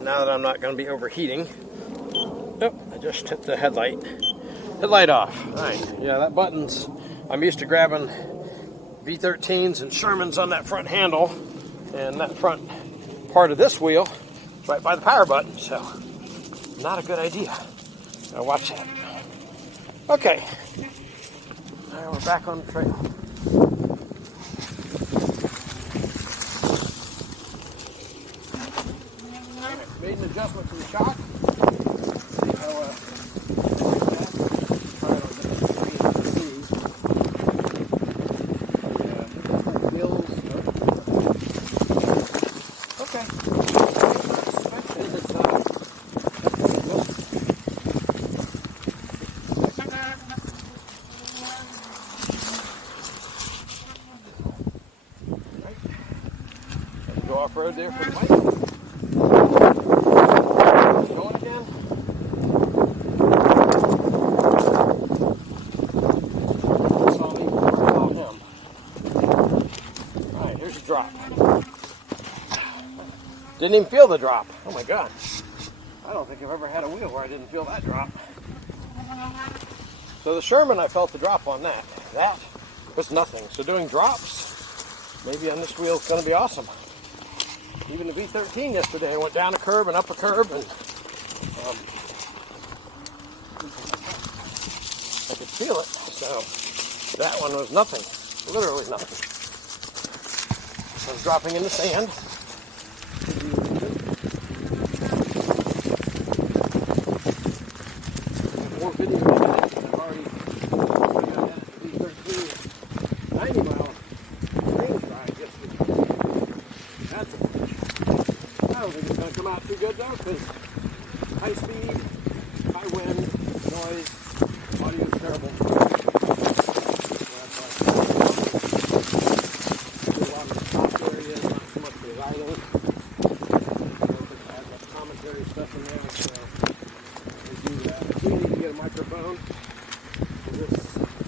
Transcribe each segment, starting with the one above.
Now that I'm not going to be overheating. Oh, I just hit the headlight off. All right, yeah, that button's, I'm used to grabbing V13s and Shermans on that front handle, and that front part of this wheel is right by the power button, so not a good idea. Now watch that. Okay, now we're back on the trail. Made an adjustment to the shock. See how wheels. Okay. Suspension is go off road there for the bike. Drop. Didn't even feel the drop. Oh my God. I don't think I've ever had a wheel where I didn't feel that drop. So the Sherman, I felt the drop on that. That was nothing. So doing drops, maybe on this wheel is going to be awesome. Even the V13 yesterday, I went down a curb and up a curb, and I could feel it. So that one was nothing. Literally nothing. I was dropping in the sand. More video of that. I've already got that V13 90-mile range ride yesterday. That's a bitch. I don't think it's going to come out too good though, because high speed, high wind, noise, audio is terrible. Stuff in there, so we do that. We need to get a microphone for this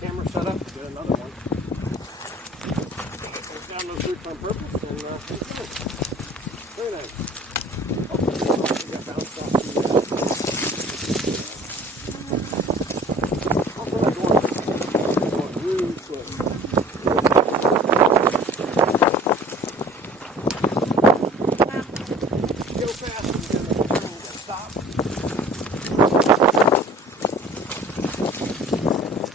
camera setup, get another one. I found those boots on purpose, and it's good. Very nice. Hopefully, we got bounced off the hopefully I'm going really quick. Go fast and get stop.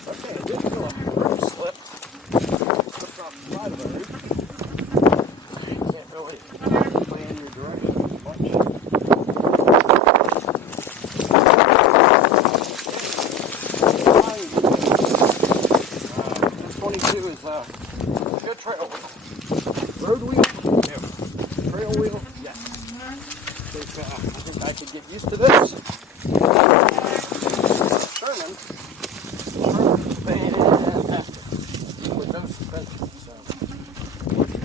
Okay, I did feel a road slip. Slipped off the side of the road. You can't really plan your direction much. 22 is a good trail wheel. Road wheel? No. Trail wheel? Yes. I think I could get used to this. Sherman is fantastic, even with no suspension. So,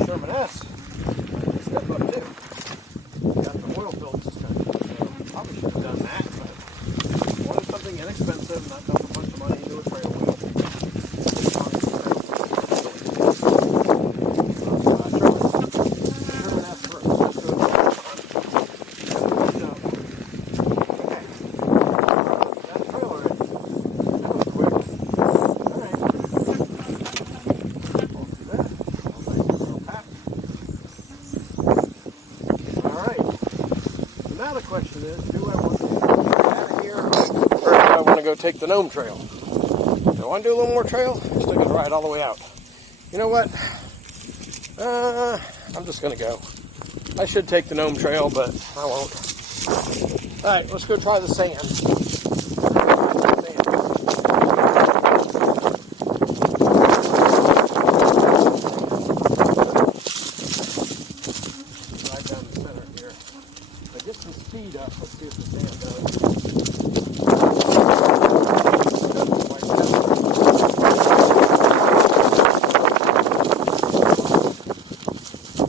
Sherman S is step up too. Got the oil-filled suspension, so probably should have done that. But wanted something inexpensive, not dump a bunch of money into a trail wheel. Sherman S first. Now the question is, do I want to get out of here, or do I want to go take the Gnome Trail? Do I want to do a little more trail? Still gonna ride all the way out. You know what? I'm just gonna go. I should take the Gnome Trail, but I won't. All right, let's go try the sand. Get some speed up. Let's see if the sand does.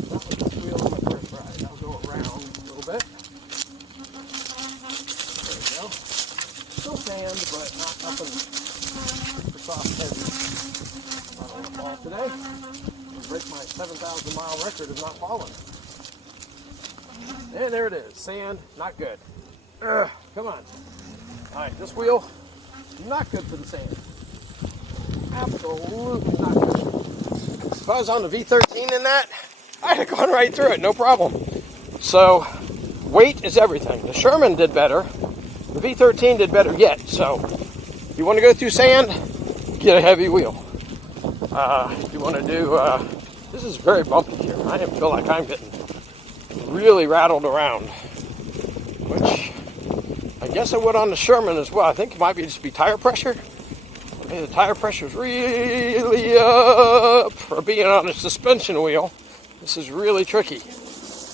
Not with this wheel on my first ride. I'll go around a little bit. There we go. Still sand, but not nothing super soft heavy. I'm going to fall today. I'll break my 7,000 mile record of not falling. And there it is. Sand, not good. Ugh, come on. All right, this wheel, not good for the sand. Absolutely not good. If I was on the V13 in that, I'd have gone right through it, no problem. So, weight is everything. The Sherman did better. The V13 did better yet. So, if you want to go through sand, get a heavy wheel. If you want to do, this is very bumpy here. I feel like I'm getting really rattled around, which I guess I would on the Sherman as well. I think it might be just be tire pressure. Maybe the tire pressure is really up for being on a suspension wheel. This is really tricky.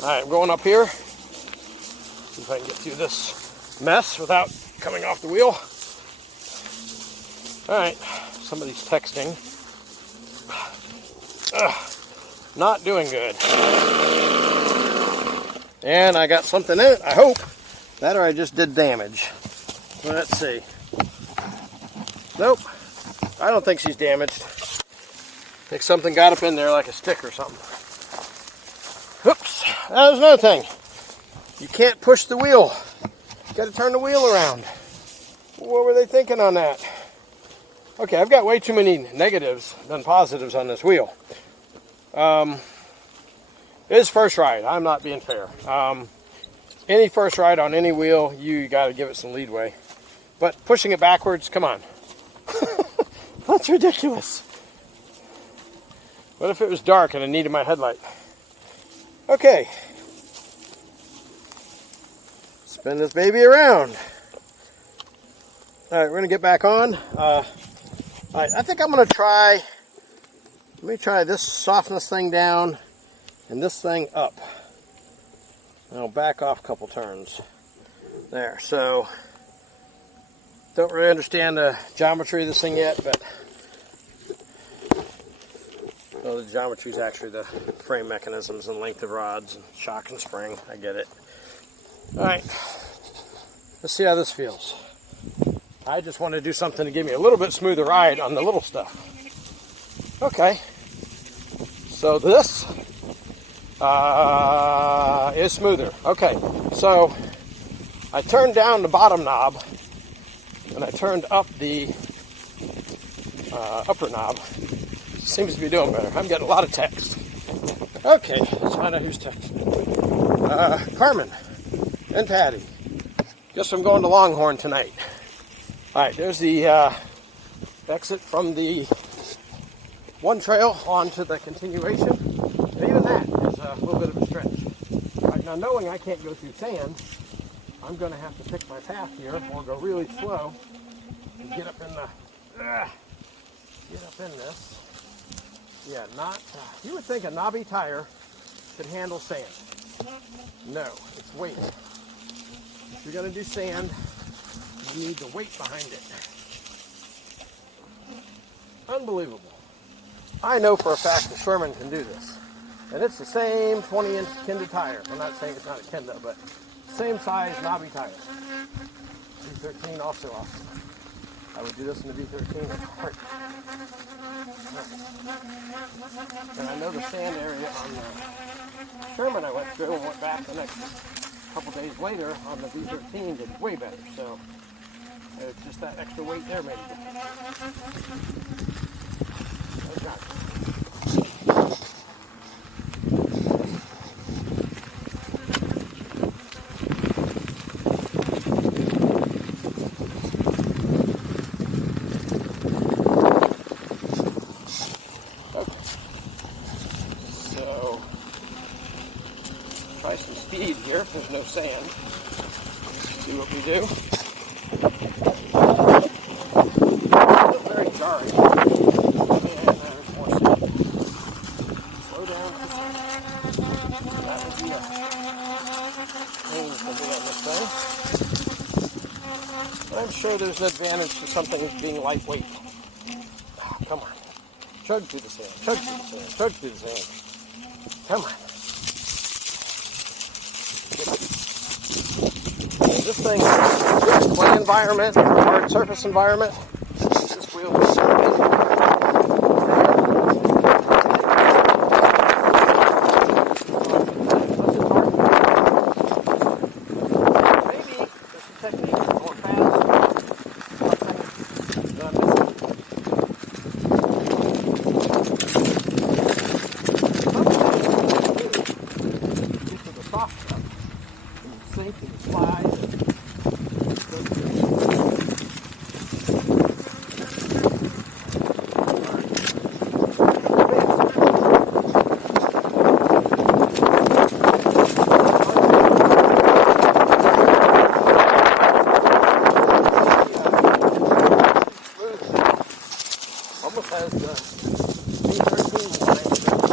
All right, I'm going up here. See if I can get through this mess without coming off the wheel. All right, somebody's texting. Not doing good. And I got something in it, I hope. That or I just did damage. Let's see. Nope. I don't think she's damaged. I think something got up in there like a stick or something. Oops. That was another thing. You can't push the wheel. You got to turn the wheel around. What were they thinking on that? Okay, I've got way too many negatives than positives on this wheel. It's first ride. I'm not being fair. Any first ride on any wheel, you got to give it some leadway. But pushing it backwards, come on. That's ridiculous. What if it was dark and I needed my headlight? Okay. Spin this baby around. All right, we're going to get back on. All right, I think I'm going to try, let me try this softness thing down and this thing up. I'll back off a couple turns. There, so don't really understand the geometry of this thing yet, but well, the geometry is actually the frame mechanisms and length of rods and shock and spring. I get it. All right, let's see how this feels. I just want to do something to give me a little bit smoother ride on the little stuff. Okay, so this is smoother. Okay, so I turned down the bottom knob and I turned up the upper knob. Seems to be doing better. I'm getting a lot of text. Okay, let's find out who's texting. Carmen and Patty. Guess I'm going to Longhorn tonight. All right, there's the exit from the one trail onto the continuation. And even that is a little bit of a stretch. All right, now knowing I can't go through sand, I'm going to have to pick my path here or go really slow and get up in this. Yeah, you would think a knobby tire could handle sand. No, it's weight. If you're going to do sand, you need the weight behind it. Unbelievable. I know for a fact the Sherman can do this. And it's the same 20-inch Kenda tire. I'm not saying it's not a Kenda, but same size knobby tire. V13 also awesome. I would do this in the V13 in a heartbeat. And I know the sand area on the Sherman I went through and went back the next couple days later on the V13 did way better. So it's just that extra weight there made it. Try some speed here if there's no sand. See what we do. It's very jarring. And there's more sand. Slow down. That would be a pain for me on this thing. But I'm sure there's an advantage to something being lightweight. Come on. Chug through the sand. Chug through the sand. Chug through the sand. Come on. This thing, this clay environment, hard surface environment, this wheel is so amazing. sink and slide. Almost has the V13 line,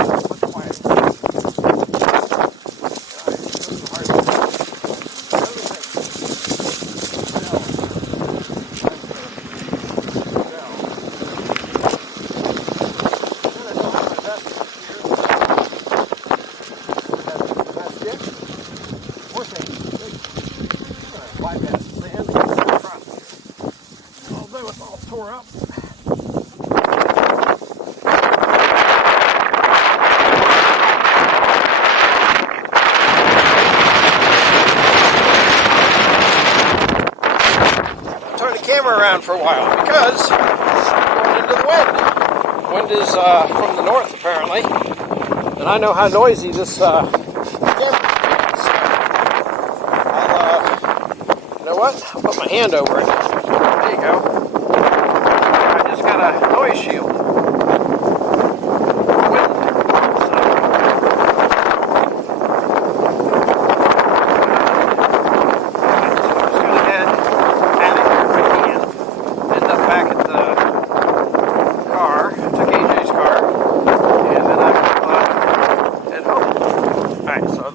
much quieter. Although it's all tore up. Camera around for a while because I'm going into the wind. The wind is from the north apparently, and I know how noisy this camera is. You know what? I'll put my hand over it. There you go. I just got a noise shield.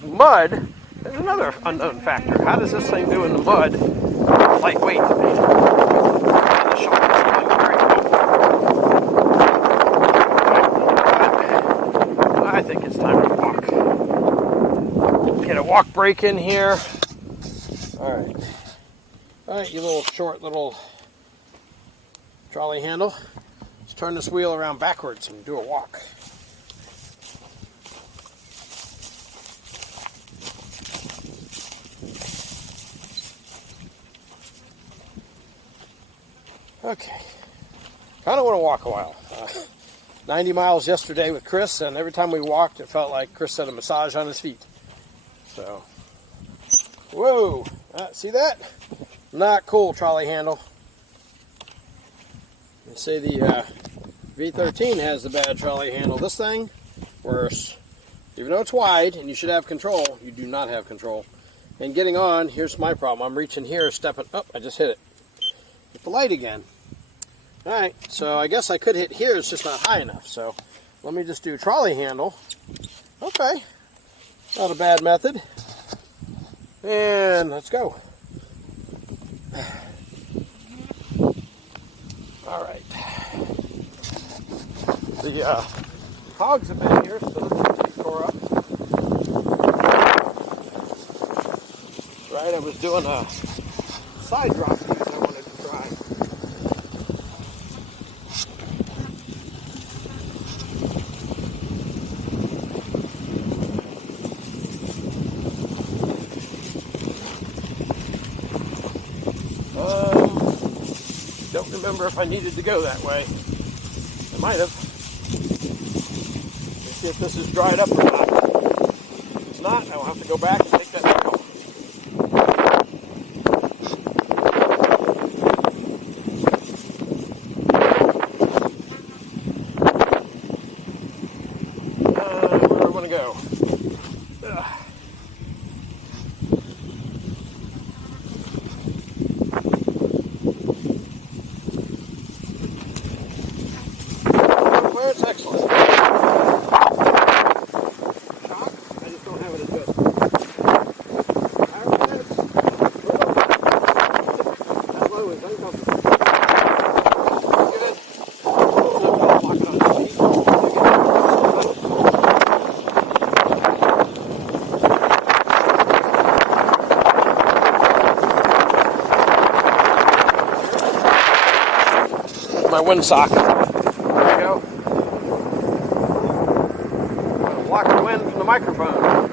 Mud is another unknown factor. How does this thing do in the mud? Lightweight to me. And the shock is feeling very cool. I think it's time to walk. Get a walk break in here. Alright. Alright, you little short little trolley handle. Let's turn this wheel around backwards and do a walk. Okay, kind of want to walk a while. 90 miles yesterday with Chris, and every time we walked, it felt like Chris had a massage on his feet. So, whoa, see that? Not cool, trolley handle. They say the V13 has the bad trolley handle. This thing, worse. Even though it's wide and you should have control, you do not have control. And getting on, here's my problem. I'm reaching here, stepping up, I just hit it. Hit the light again. Alright, so I guess I could hit here, it's just not high enough. So let me just do trolley handle. Okay, not a bad method. And let's go. Alright. The hogs have been here, so this needs to be tore up. Right, I was doing a side drop that I wanted to try. Don't remember if I needed to go that way. I might have. Let's see if this is dried up or not. If it's not, I will have to go back and take that back home. Where do I want to go? It's excellent. Shock? I just don't have it as good. That low is uncomfortable. Good. Lock it on the feet. My windsock. There we go. Block the wind from the microphone.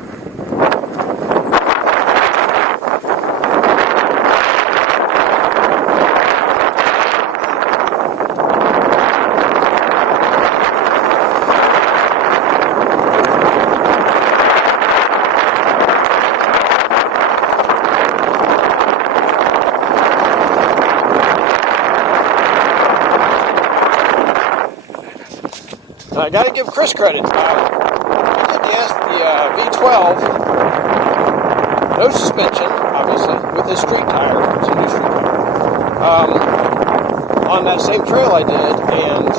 I got to give Chris credit. I did the V12, no suspension, obviously, with his street tire. It's a new street tire. On that same trail I did, and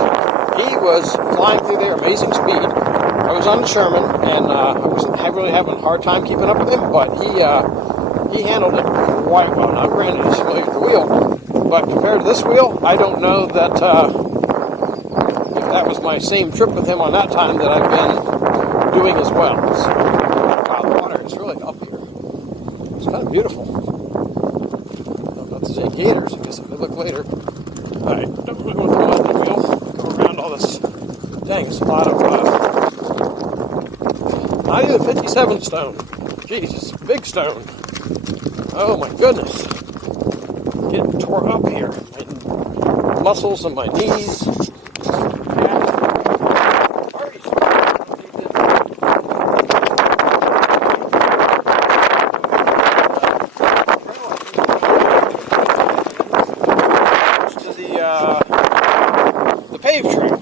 he was flying through there, amazing speed. I was on the Sherman, and I wasn't really having a hard time keeping up with him, but he handled it quite well. Now, granted, he's familiar with the wheel, but compared to this wheel, I don't know that if that was my same trip with him on that time that I've been doing as well. So, wow, the water is really up here. It's kind of beautiful. I don't know if there's any gators. I guess I could look later. All right, don't really want to throw out the wheel. Go around all this. Dang, it's a lot of, not even 57 stone. Jesus, big stone. Oh my goodness. Getting tore up here. My muscles and my knees. Paved trail.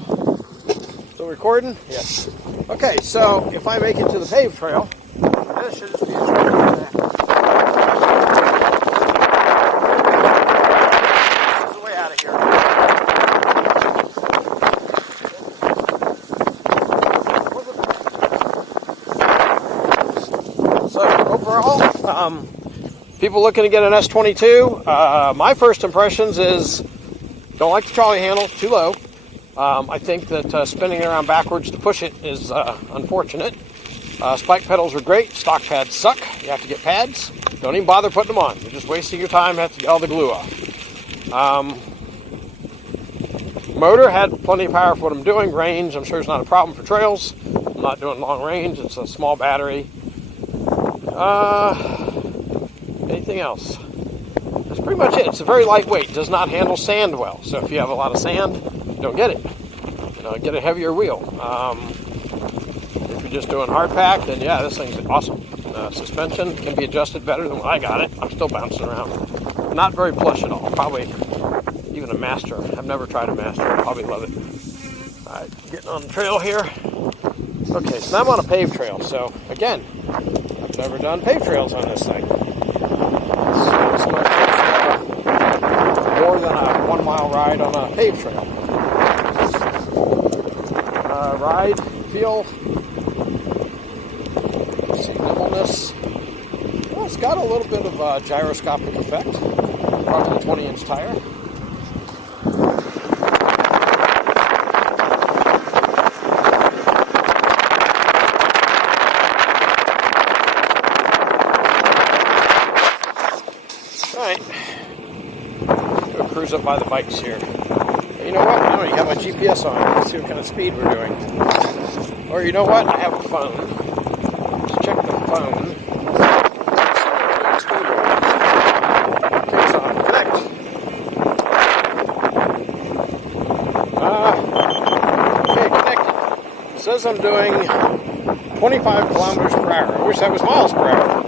Still recording? Yes. Okay, so if I make it to the paved trail, this should just be a trail like that. This is the way out of here. So overall, people looking to get an S22, my first impressions is don't like the trolley handle, too low. I think that spinning it around backwards to push it is unfortunate. Spike pedals are great. Stock pads suck. You have to get pads. Don't even bother putting them on. You're just wasting your time. Have to get all the glue off. Motor had plenty of power for what I'm doing. Range, I'm sure, is not a problem for trails. I'm not doing long range. It's a small battery. Anything else? That's pretty much it. It's a very lightweight. Does not handle sand well. So if you have a lot of sand, don't get it. Get a heavier wheel. If you're just doing hard pack, then yeah, this thing's awesome. Suspension can be adjusted better than when I got it. I'm still bouncing around. Not very plush at all. Probably even a master. I've never tried a master. I'll probably love it. All right, getting on the trail here. Okay, so now I'm on a paved trail. So again, I've never done paved trails on this thing. So it's my first, more than a 1 mile ride on a paved trail. Ride, feel, see nimbleness. Well, it's got a little bit of a gyroscopic effect, probably the 20-inch tire. All right, go cruise up by the bikes here. You know what? You got my GPS on. Let's see what kind of speed we're doing. Or you know what? I have a phone. Let's check the phone. Kingsong, connect. Okay, connected. It says I'm doing 25 kilometers per hour. I wish that was miles per hour.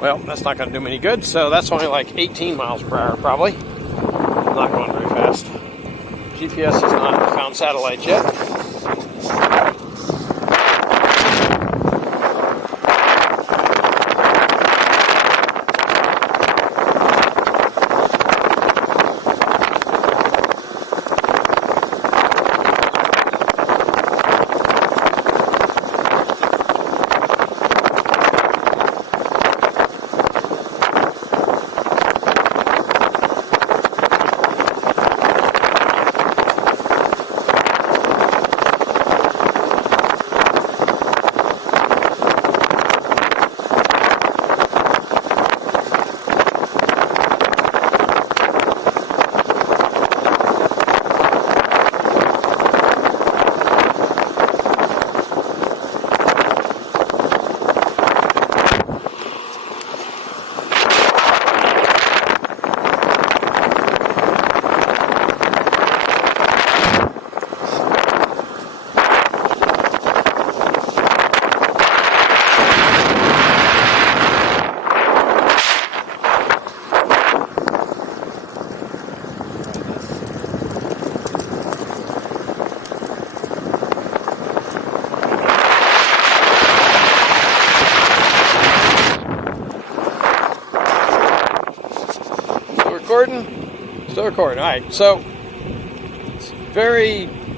Well, that's not going to do me any good, so that's only like 18 miles per hour probably. I'm not going very fast. GPS has not found satellites yet. recording? Still recording. All right. So, it's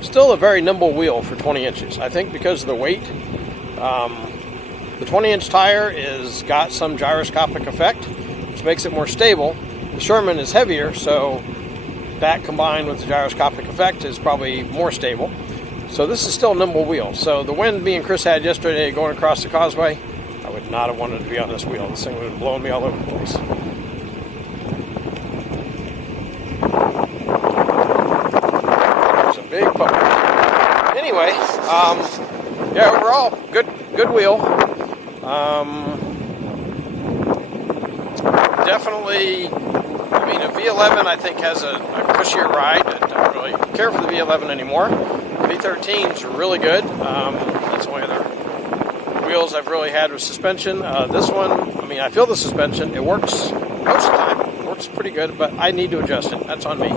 still a very nimble wheel for 20 inches. I think because of the weight. The 20-inch tire is got some gyroscopic effect, which makes it more stable. The Sherman is heavier, so that combined with the gyroscopic effect is probably more stable. So this is still a nimble wheel. So the wind me and Chris had yesterday going across the causeway, I would not have wanted to be on this wheel. This thing would have blown me all over the place. It's a big puppy. Anyway, yeah, overall, good wheel. Definitely, I mean, a V11 I think has a cushier ride. I don't really care for the V11 anymore. V13s are really good. That's the only other wheels I've really had with suspension. This one, I mean, I feel the suspension. It works most of the time. It works pretty good, but I need to adjust it. That's on me.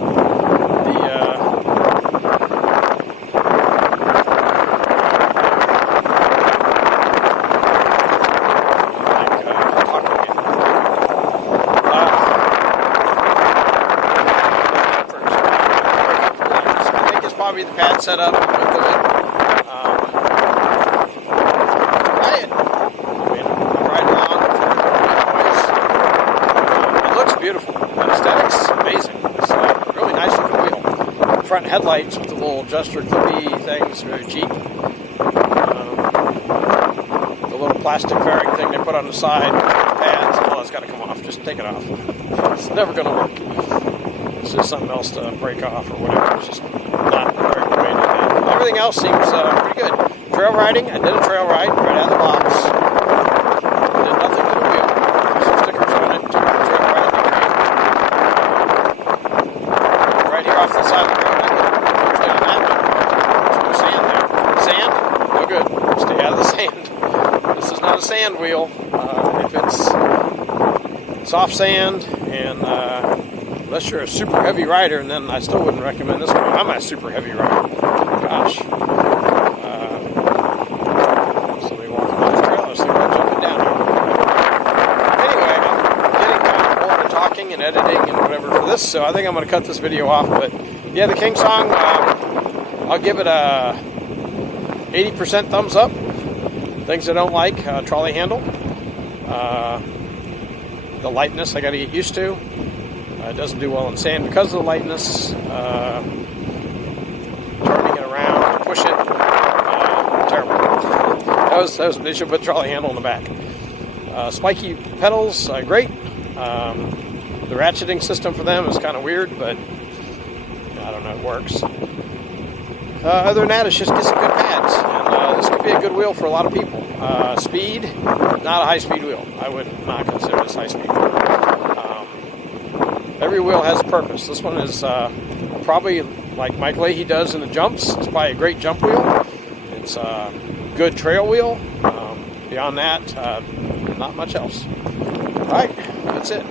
Probably the pad set up with the wind. Try it. I mean, ride along with it looks beautiful. The aesthetics, amazing. It's a really nice looking wheel. Front headlights with the little adjuster clippy things, very cheap. The little plastic fairing thing they put on the side, pads, oh, it's got to come off. Just take it off. It's never going to work. It's just something else to break off or whatever. It's just not very good way to do it. Everything else seems pretty good. Trail riding, I did a trail ride right out of the box. Did nothing to the wheel. Some stickers on it. Took a trail ride. Right here off the side of the road, I could cruise down that one. There's no sand there. Sand? No good. Stay out of the sand. This is not a sand wheel. If it's soft sand and unless you're a super heavy rider, and then I still wouldn't recommend this one. I'm a super heavy rider. Gosh. Somebody walking on the trail, I was thinking about jumping down here. Anyway, I'm getting kind of bored of talking and editing and whatever for this, so I think I'm going to cut this video off. But yeah, the Kingsong, I'll give it a 80% thumbs up. Things I don't like, trolley handle. The lightness I got to get used to. It doesn't do well in sand because of the lightness. Turning it around, push it, terrible. They should put trolley handle in the back. Spiky pedals, great. The ratcheting system for them is kind of weird, but I don't know, it works. Other than that, it's just get some good pads. And this could be a good wheel for a lot of people. Speed, not a high-speed wheel. I would not consider this high-speed wheel. Every wheel has a purpose. This one is probably like Mike Leahy does in the jumps. It's probably a great jump wheel. It's a good trail wheel. Beyond that, not much else. All right, that's it.